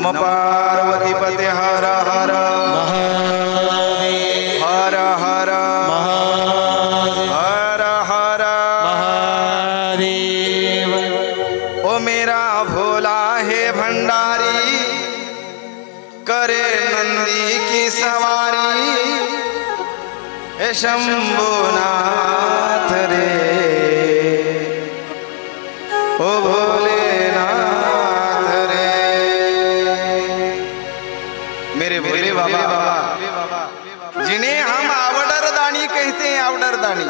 नमः पार्वती पते हर हर महादेव हर हर हर हर महादेव। ओ मेरा भोला है भंडारी, करे नंदी की सवारी, हे शंभुनाथ रे ओ भोलेनाथ रे। मेरे भोले बाबा जिन्हें हम आवडर दानी कहते हैं, आवडर दानी।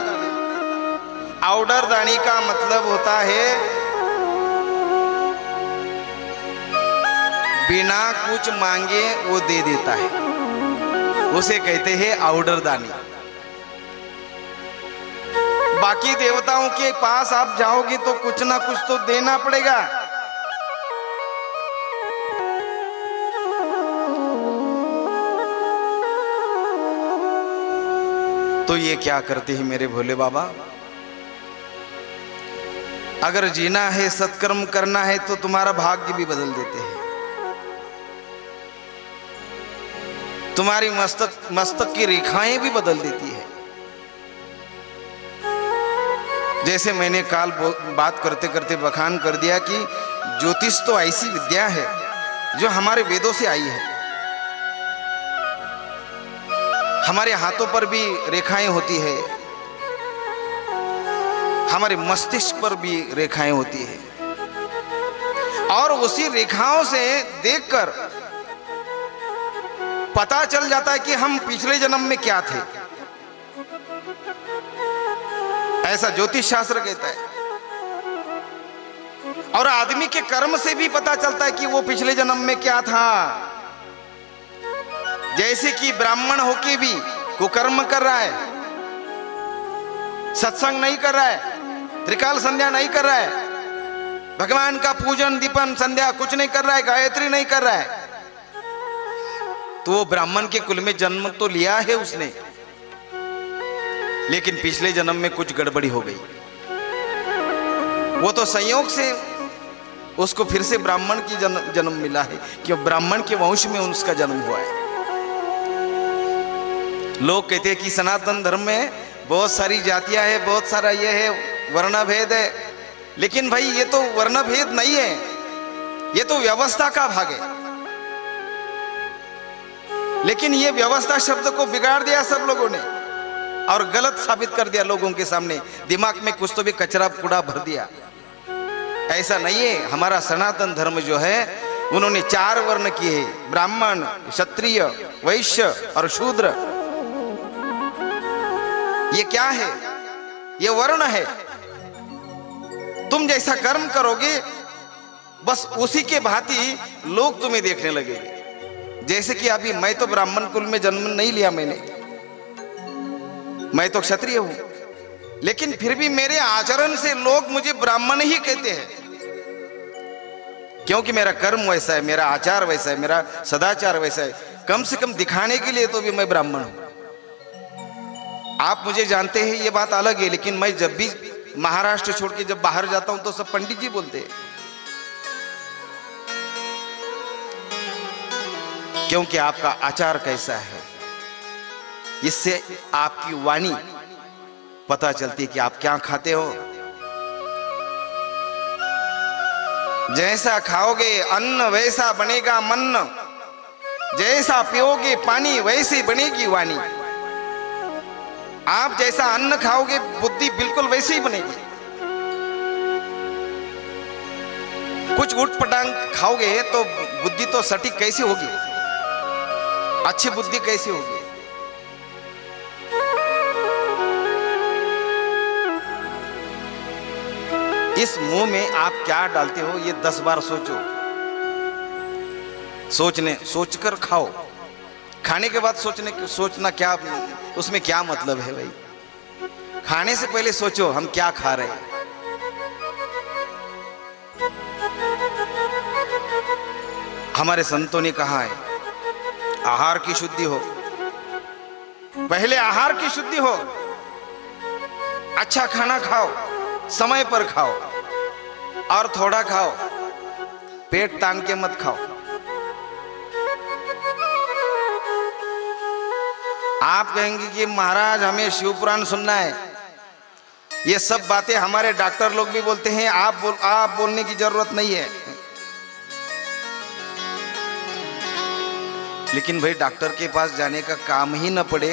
आवडर दानी का मतलब होता है बिना कुछ मांगे वो दे देता है, उसे कहते हैं आवडर दानी। बाकी देवताओं के पास आप जाओगे तो कुछ ना कुछ तो देना पड़ेगा। तो ये क्या करते हैं मेरे भोले बाबा? अगर जीना है, सत्कर्म करना है तो तुम्हारा भाग्य भी बदल देते हैं। तुम्हारी मस्तक की रेखाएं भी बदल देती है। जैसे मैंने काल बात करते करते बखान कर दिया कि ज्योतिष तो ऐसी विद्या है जो हमारे वेदों से आई है। हमारे हाथों पर भी रेखाएं होती है, हमारे मस्तिष्क पर भी रेखाएं होती है, और उसी रेखाओं से देखकर पता चल जाता है कि हम पिछले जन्म में क्या थे। ऐसा ज्योतिष शास्त्र कहता है। और आदमी के कर्म से भी पता चलता है कि वो पिछले जन्म में क्या था। जैसे कि ब्राह्मण होके भी कुकर्म कर रहा है, सत्संग नहीं कर रहा है, त्रिकाल संध्या नहीं कर रहा है, भगवान का पूजन दीपन संध्या कुछ नहीं कर रहा है, गायत्री नहीं कर रहा है, तो वो ब्राह्मण के कुल में जन्म तो लिया है उसने, लेकिन पिछले जन्म में कुछ गड़बड़ी हो गई। वो तो संयोग से उसको फिर से ब्राह्मण की जन्म मिला है कि ब्राह्मण के वंश में उसका जन्म हुआ है। लोग कहते हैं कि सनातन धर्म में बहुत सारी जातियां हैं, बहुत सारा ये है, वर्ण भेद है। लेकिन भाई ये तो वर्ण भेद नहीं है, ये तो व्यवस्था का भाग है। लेकिन ये व्यवस्था शब्द को बिगाड़ दिया सब लोगों ने और गलत साबित कर दिया लोगों के सामने। दिमाग में कुछ तो भी कचरा कूड़ा भर दिया। ऐसा नहीं है। हमारा सनातन धर्म जो है उन्होंने 4 वर्ण किए हैं, ब्राह्मण, क्षत्रिय, वैश्य और शूद्र। ये क्या है? ये वर्ण है। तुम जैसा कर्म करोगे बस उसी के भांति लोग तुम्हें देखने लगेंगे। जैसे कि अभी मैं तो ब्राह्मण कुल में जन्म नहीं लिया, मैं तो क्षत्रिय हूं, लेकिन फिर भी मेरे आचरण से लोग मुझे ब्राह्मण ही कहते हैं, क्योंकि मेरा कर्म वैसा है, मेरा आचार वैसा है, मेरा सदाचार वैसा है। कम से कम दिखाने के लिए तो भी मैं ब्राह्मण हूं। आप मुझे जानते हैं ये बात अलग है, लेकिन मैं जब भी महाराष्ट्र छोड़ के जब बाहर जाता हूं तो सब पंडित जी बोलते हैं, क्योंकि आपका आचार कैसा है, इससे आपकी वाणी पता चलती है कि आप क्या खाते हो। जैसा खाओगे अन्न वैसा बनेगा मन, जैसा पियोगे पानी वैसी बनेगी वाणी। आप जैसा अन्न खाओगे बुद्धि बिल्कुल वैसी ही बनेगी। कुछ उठपटांग खाओगे तो बुद्धि तो सटीक कैसी होगी, अच्छी बुद्धि कैसी होगी। इस मुंह में आप क्या डालते हो ये 10 बार सोचो। सोचकर खाओ। खाने के बाद सोचना क्या, उसमें क्या मतलब है भाई? खाने से पहले सोचो हम क्या खा रहे हैं। हमारे संतों ने कहा है आहार की शुद्धि हो, पहले आहार की शुद्धि हो। अच्छा खाना खाओ, समय पर खाओ और थोड़ा खाओ, पेट तान के मत खाओ। आप कहेंगे कि महाराज हमें शिव पुराण सुनना है, ये सब बातें हमारे डॉक्टर लोग भी बोलते हैं, आप बोलने की जरूरत नहीं है। लेकिन भाई डॉक्टर के पास जाने का काम ही न पड़े,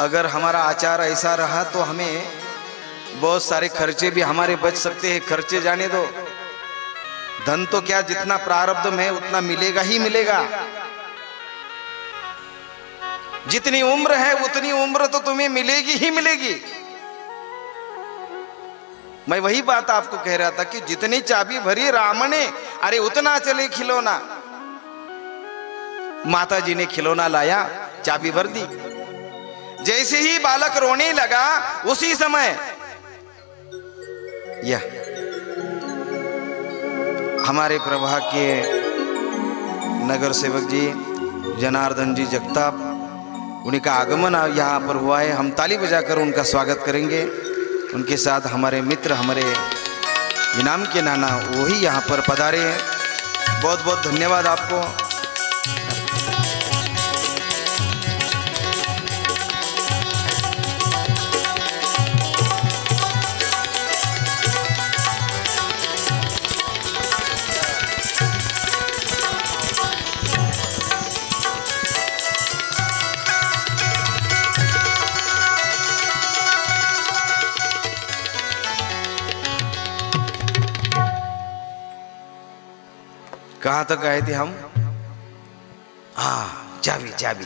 अगर हमारा आचार ऐसा रहा तो हमें बहुत सारे खर्चे भी हमारे बच सकते हैं। खर्चे जाने दो, धन तो क्या, जितना प्रारब्ध में उतना मिलेगा ही मिलेगा। जितनी उम्र है उतनी उम्र तो तुम्हें मिलेगी ही मिलेगी। मैं वही बात आपको कह रहा था कि जितनी चाबी भरी राम ने, अरे उतना चले खिलौना। माता जी ने खिलौना लाया, चाबी भर दी। जैसे ही बालक रोने लगा उसी समय यह हमारे प्रभा के नगर सेवक जी जनार्दन जी जगताप, उन्हीं का आगमन यहाँ पर हुआ है। हम ताली बजाकर उनका स्वागत करेंगे। उनके साथ हमारे मित्र, हमारे इनाम के नाना, वही यहाँ पर पधारे हैं। बहुत बहुत धन्यवाद आपको। कहाँ तक आए थे हम? हाँ, चाबी चाबी।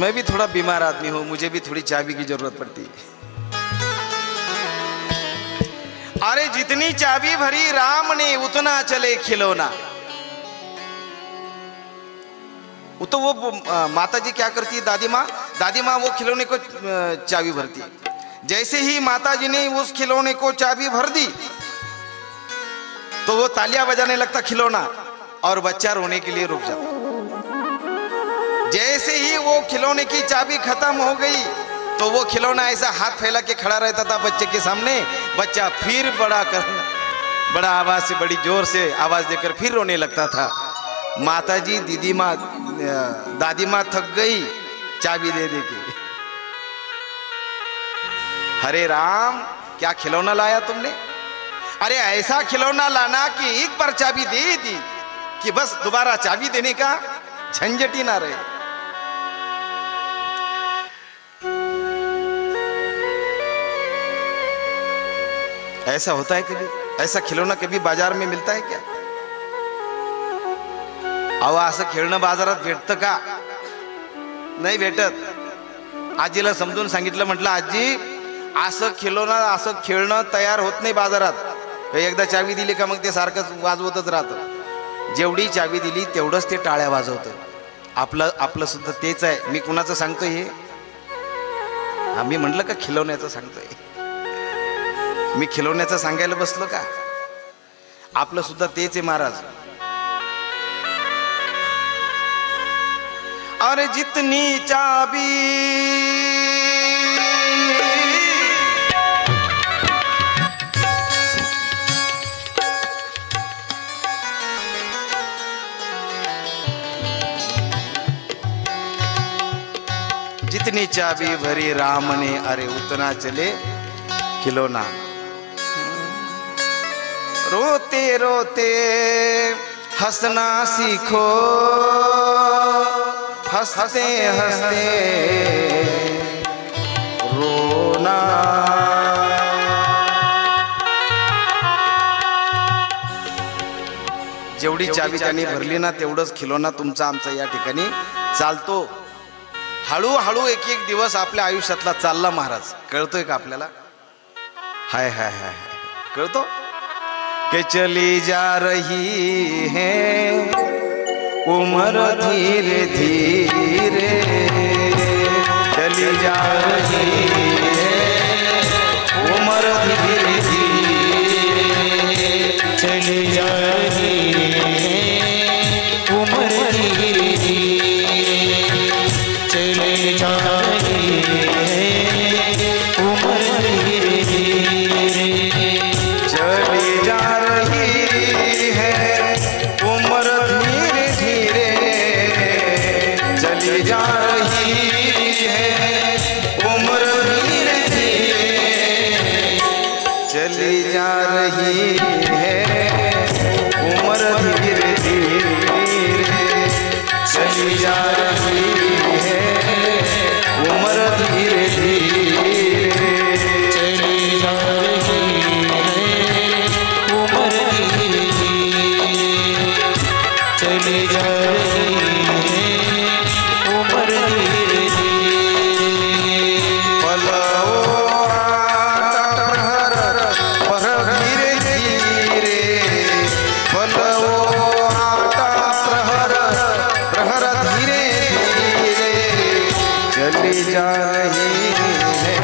मैं भी थोड़ा बीमार आदमी हूं, मुझे भी थोड़ी चाबी की जरूरत पड़ती है। अरे जितनी चाबी भरी राम ने उतना चले खिलौना। तो वो माता जी क्या करती है, दादी माँ वो खिलौने को चाबी भरती है। जैसे ही माता जी ने उस खिलौने को चाबी भर दी तो वो तालियां बजाने लगता खिलौना, और बच्चा रोने के लिए रुक जाता। जैसे ही वो खिलौने की चाबी खत्म हो गई तो वो खिलौना ऐसा हाथ फैला के खड़ा रहता था बच्चे के सामने। बच्चा फिर बड़ा आवाज से, बड़ी जोर से आवाज देकर फिर रोने लगता था। माता जी, दादी माँ थक गई चाबी दे दे के। हरे राम, क्या खिलौना लाया तुमने? अरे ऐसा खिलौना लाना कि एक बार चाबी दे दी कि बस दोबारा चाबी देने का झंझट ही ना रहे। ऐसा होता है कभी? ऐसा खिलौना कभी बाजार में मिलता है क्या? अहो असं खेळणं बाजारात भेटतं का? नाही भेटत। आजीला समजून सांगितलं, म्हटलं आजी असं खिलौना, असं खेळणं तयार होत नाही बाजारात। एकदा चावी दिली का मग ते सारखंच वाजवतच राहतं। जेवढी चावी दिली तेवढंच ते टाळ्या वाजवतं। आपलं सुद्धा तेच आहे। मी कुणाचं सांगतोय हे? आम्ही म्हटलं का खिलौण्याचं सांगतोय? मी खिलौण्याचं सांगायला बसलो का? आपलं सुद्धा तेच आहे महाराज। अरे जितनी चाबी जितनी चाबी भरी राम ने, अरे उतना चले खिलौना। रोते रोते हंसना सीखो, हंसते हंसते रोना। जेवढी चाबी त्यांनी भरली ना तेवढंच खिलौना तुमचा आमचा या ठिकाणी चालतो। हळूहळू एक एक दिवस आपल्या आयुष्यातला चालला महाराज। कळतोय का आपल्याला? हाय हाय हाय, कळतो के चली जा रही है उम्र धीरे धीरे, चली जा रही है उम्र धीरे धीरे, चली जा रही है उम्र धीरे धीरे, चली जा रही है उम्र धीरे धीरे, चली जा रही है उम्र धीरे धीरे, रही है उम्र धीरे धीरे चली जा रही है उम्र धीरे धीरे चली जा रही है उम्र धीरे धीरे चली जा रही है उम्र धीरे धीरे चली जा रही है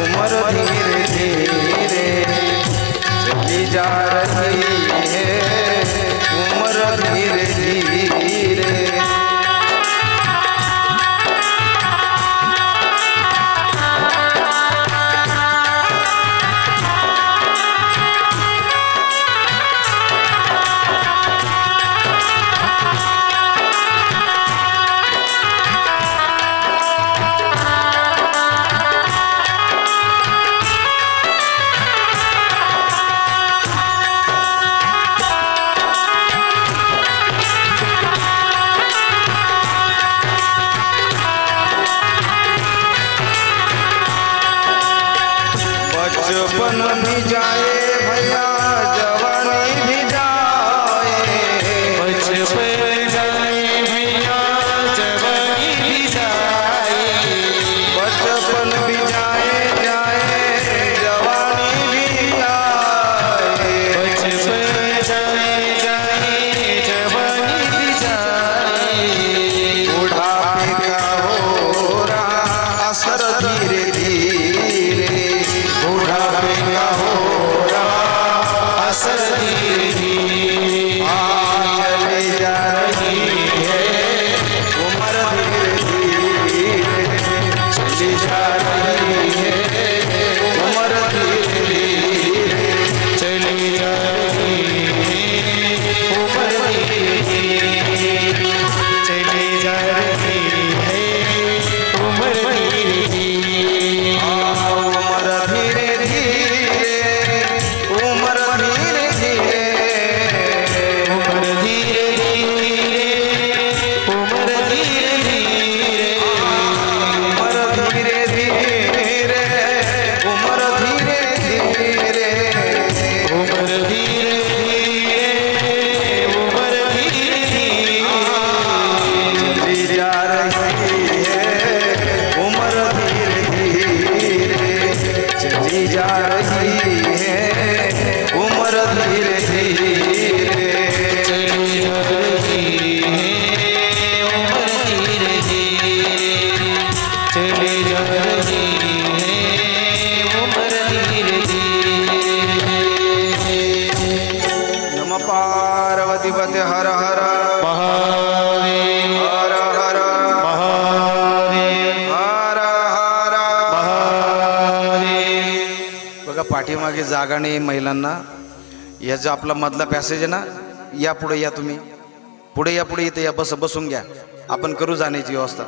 उम्र धीरे धीरे चली जा रही है उम्र धीरे धीरे बचपन भी जाए भैया जवानी भी जाए बचपन जाए भैया जवानी भी जाए बचपन भी जाए जाए जवानी भी आए बचपन जाए जाए जवानी भी जाए बुढ़ापे का हो रहा असर धीरे धीरे बुढ़ापे का हो रहा असर धीरे धीरे चली जा रही है उम्र धीरे धीरे चली जा रही है उम्र धीरे धीरे चली जा रही है उम्र धीरे धीरे चली जा रही है उम्र धीरे धीरे उम्र धीरे धीरे उम्र धीरे धीरे उम्र धीरे धीरे उम्र धीरे धीरे उम्र धीरे धीरे उम्र धीरे धीरे उम्र धीरे धीरे उम्र धीरे धीरे चली जा रही है उम्र धीरे धीरे चली जा रही है उम्र धीरे धीरे चली जा रही है उम्र धीरे धीरे चली जा रही है उम्र धीरे धीरे नमः पार्वती पते हर हर महादेव हर हर महादेव हर हर महादेव बघा पाठीमागे जागा नाही महिलांना याचा आपला मधला पॅसेज आहे ना या पुढे या तुम्ही पुढे या पुढे इथे या बसून घ्या आपण करू जाण्याची व्यवस्था